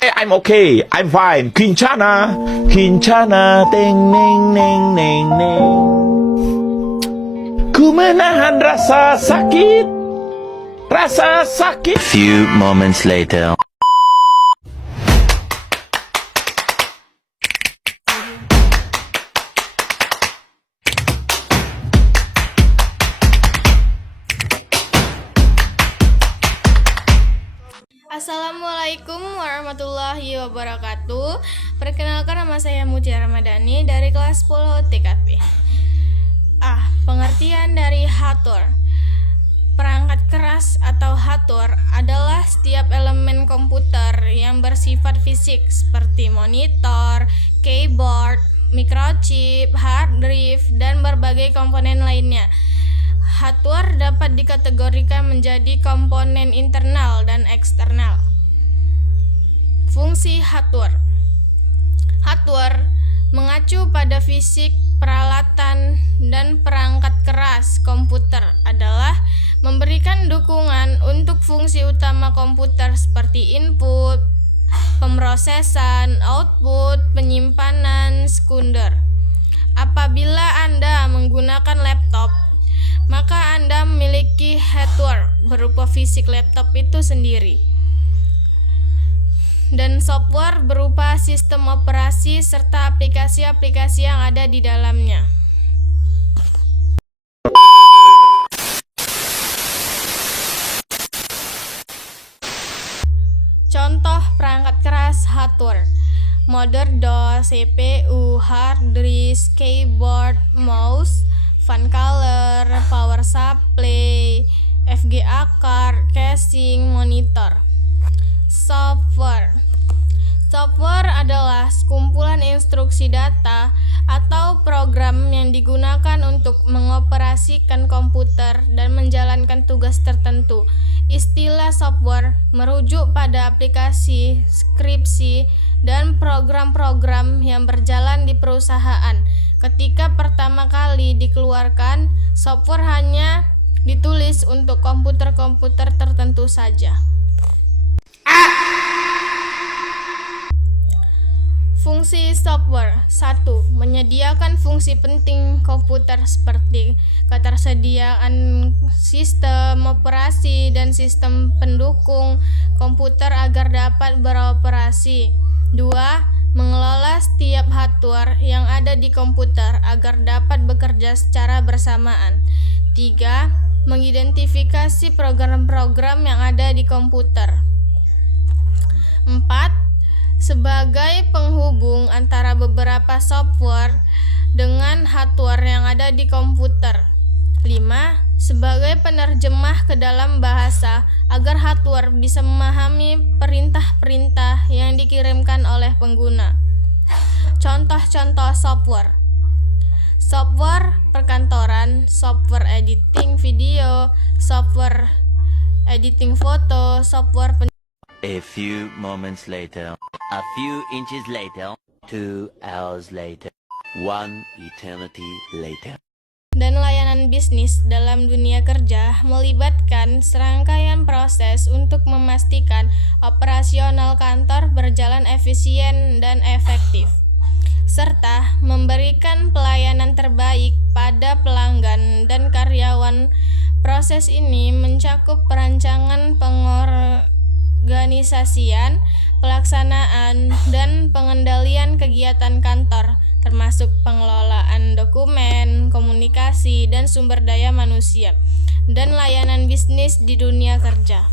I'm okay, I'm fine. Kincana, kincana, teng neng neng neng neng. Ku menahan rasa sakit, rasa sakit. Few moments later. Assalamualaikum warahmatullahi wabarakatuh. Perkenalkan, nama saya Mutiara Ramadhani dari kelas 10 TKP. Pengertian dari hardware. Perangkat keras atau hardware adalah setiap elemen komputer yang bersifat fisik seperti monitor, keyboard, microchip, hard drive, dan berbagai komponen lainnya. Hardware dapat dikategorikan menjadi komponen internal dan eksternal. Fungsi hardware. Hardware mengacu pada fisik, peralatan, dan perangkat keras komputer adalah memberikan dukungan untuk fungsi utama komputer seperti input, pemrosesan, output, penyimpanan, sekunder. Apabila Anda menggunakan laptop, maka Anda memiliki hardware berupa fisik laptop itu sendiri, dan software berupa sistem operasi serta aplikasi-aplikasi yang ada di dalamnya. Contoh perangkat keras hardware: motherboard, CPU, hard disk, keyboard, mouse, fan color, power supply, VGA card, casing, monitor. Software. Software adalah sekumpulan instruksi data atau program yang digunakan untuk mengoperasikan komputer dan menjalankan tugas tertentu. Istilah software merujuk pada aplikasi, skripsi, dan program-program yang berjalan di perusahaan. Ketika pertama kali dikeluarkan, software hanya ditulis untuk komputer-komputer tertentu saja. Fungsi software. 1. Menyediakan fungsi penting komputer seperti ketersediaan sistem operasi dan sistem pendukung komputer agar dapat beroperasi. 2. Mengelola setiap hardware yang ada di komputer agar dapat bekerja secara bersamaan. 3. Mengidentifikasi program-program yang ada di komputer. 4. Sebagai penghubung antara beberapa software dengan hardware yang ada di komputer. 5. Sebagai penerjemah ke dalam bahasa agar hardware bisa memahami perintah-perintah yang dikirimkan oleh pengguna. Contoh-contoh software. Software perkantoran, software editing video, software editing foto, software A few moments later. A few inches later. 2 hours later. 1 eternity later. dan layanan bisnis dalam dunia kerja melibatkan serangkaian proses untuk memastikan operasional kantor berjalan efisien dan efektif, serta memberikan pelayanan terbaik pada pelanggan dan karyawan. Proses ini mencakup perancangan, pengorganisasian, pelaksanaan, dan pengendalian kegiatan kantor, termasuk pengelolaan dokumen, komunikasi, dan sumber daya manusia, dan layanan bisnis di dunia kerja.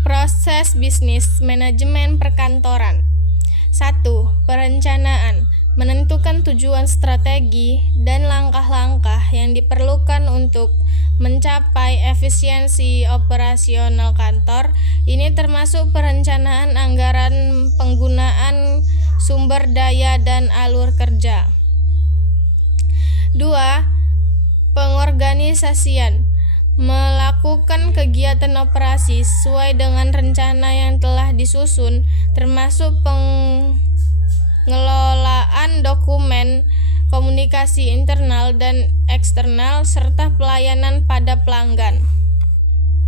Proses bisnis manajemen perkantoran. 1. Perencanaan. Menentukan tujuan strategi dan langkah-langkah yang diperlukan untuk mencapai efisiensi operasional kantor. Ini termasuk perencanaan anggaran, penggunaan sumber daya, dan alur kerja. 2. Pengorganisasian. Melakukan kegiatan operasi sesuai dengan rencana yang telah disusun, termasuk pengelolaan dokumen, komunikasi internal dan eksternal, serta pelayanan pada pelanggan.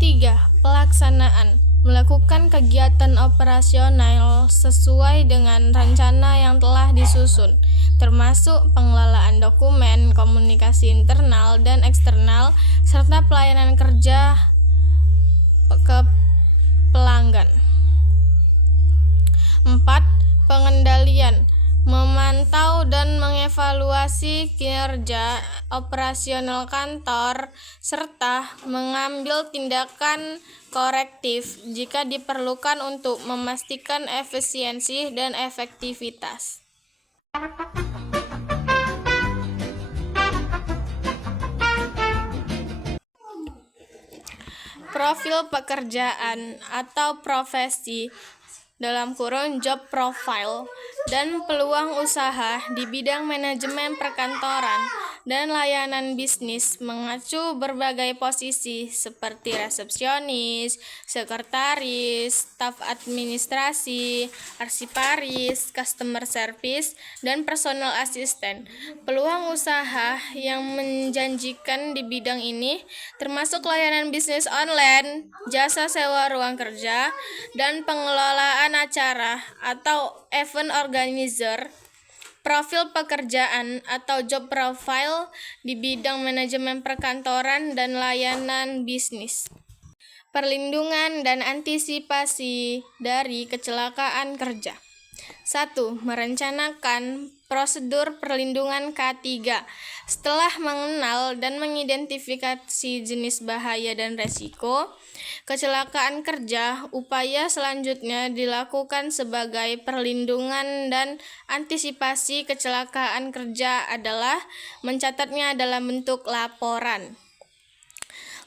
3. Pelaksanaan. Melakukan kegiatan operasional sesuai dengan rencana yang telah disusun, termasuk pengelolaan dokumen, komunikasi internal dan eksternal, serta pelayanan kerja ke pelanggan. 4. Pengendalian. Memantau dan mengevaluasi kinerja operasional kantor serta mengambil tindakan korektif jika diperlukan untuk memastikan efisiensi dan efektivitas. Profil pekerjaan atau profesi (job profile) dan peluang usaha di bidang manajemen perkantoran dan layanan bisnis mengacu berbagai posisi seperti resepsionis, sekretaris, staf administrasi, arsiparis, customer service, dan personal assistant. Peluang usaha yang menjanjikan di bidang ini termasuk layanan bisnis online, jasa sewa ruang kerja, dan pengelolaan acara atau event organizer. Profil pekerjaan atau job profile di bidang manajemen perkantoran dan layanan bisnis. Perlindungan dan antisipasi dari kecelakaan kerja. 1. Merencanakan prosedur perlindungan K3. Setelah mengenal dan mengidentifikasi jenis bahaya dan resiko kecelakaan kerja, upaya selanjutnya dilakukan sebagai perlindungan dan antisipasi kecelakaan kerja adalah mencatatnya dalam bentuk laporan.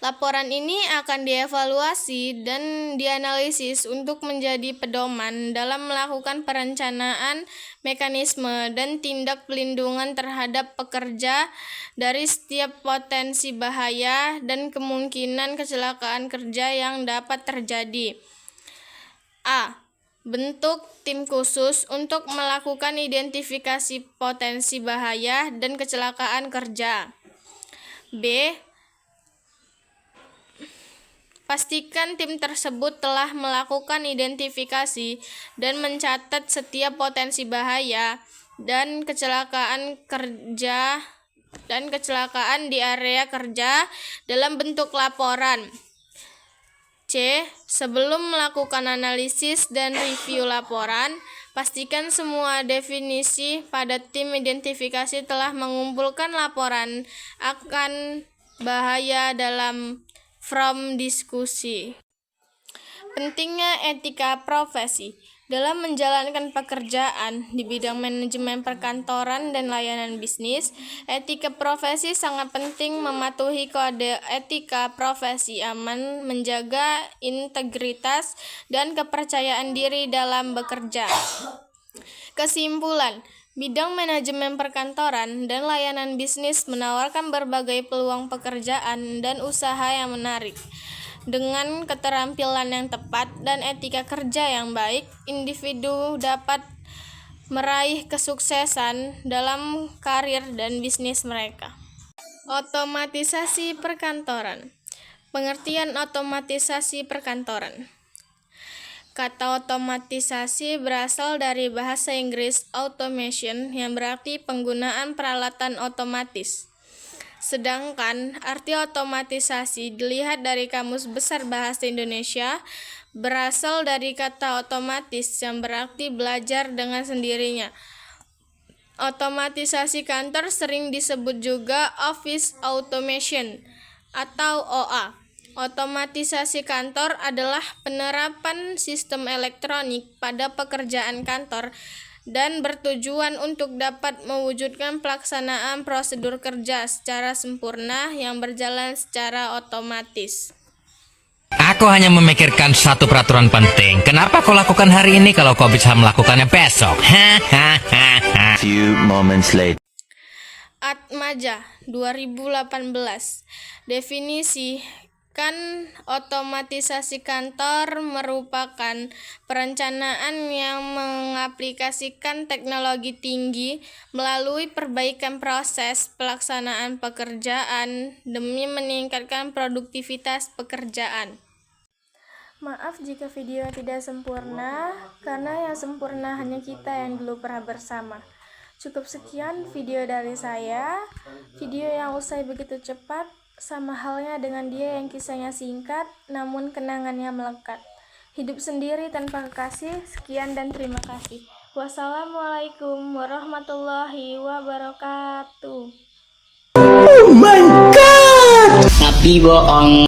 Laporan ini akan dievaluasi dan dianalisis untuk menjadi pedoman dalam melakukan perencanaan, mekanisme, dan tindak pelindungan terhadap pekerja dari setiap potensi bahaya dan kemungkinan kecelakaan kerja yang dapat terjadi. A. Bentuk tim khusus untuk melakukan identifikasi potensi bahaya dan kecelakaan kerja. B. Pastikan tim tersebut telah melakukan identifikasi dan mencatat setiap potensi bahaya dan kecelakaan kerja dan kecelakaan di area kerja dalam bentuk laporan. C. Sebelum melakukan analisis dan review laporan, pastikan semua definisi pada tim identifikasi telah mengumpulkan laporan akan bahaya dalam from diskusi. Pentingnya etika profesi. Dalam menjalankan pekerjaan di bidang manajemen perkantoran dan layanan bisnis, etika profesi sangat penting. Mematuhi kode etika profesi aman, menjaga integritas dan kepercayaan diri dalam bekerja. Kesimpulan, bidang manajemen perkantoran dan layanan bisnis menawarkan berbagai peluang pekerjaan dan usaha yang menarik. Dengan keterampilan yang tepat dan etika kerja yang baik, individu dapat meraih kesuksesan dalam karir dan bisnis mereka. Otomatisasi perkantoran. Pengertian otomatisasi perkantoran. Kata otomatisasi berasal dari bahasa Inggris automation yang berarti penggunaan peralatan otomatis. Sedangkan arti otomatisasi dilihat dari Kamus Besar Bahasa Indonesia berasal dari kata otomatis yang berarti belajar dengan sendirinya. Otomatisasi kantor sering disebut juga office automation atau OA. Otomatisasi kantor adalah penerapan sistem elektronik pada pekerjaan kantor dan bertujuan untuk dapat mewujudkan pelaksanaan prosedur kerja secara sempurna yang berjalan secara otomatis. Aku hanya memikirkan satu peraturan penting. Kenapa kau lakukan hari ini kalau kau bisa melakukannya besok? Few moments later. Atmaja 2018. Definisi Kan otomatisasi kantor merupakan perencanaan yang mengaplikasikan teknologi tinggi melalui perbaikan proses pelaksanaan pekerjaan demi meningkatkan produktivitas pekerjaan. Maaf jika video tidak sempurna, karena yang sempurna hanya kita yang dulu pernah bersama. Cukup sekian video dari saya. Video yang usai begitu cepat, sama halnya dengan dia yang kisahnya singkat, namun kenangannya melekat. Hidup sendiri tanpa kekasih. Sekian dan terima kasih. Wassalamualaikum warahmatullahi wabarakatuh. Tapi bohong.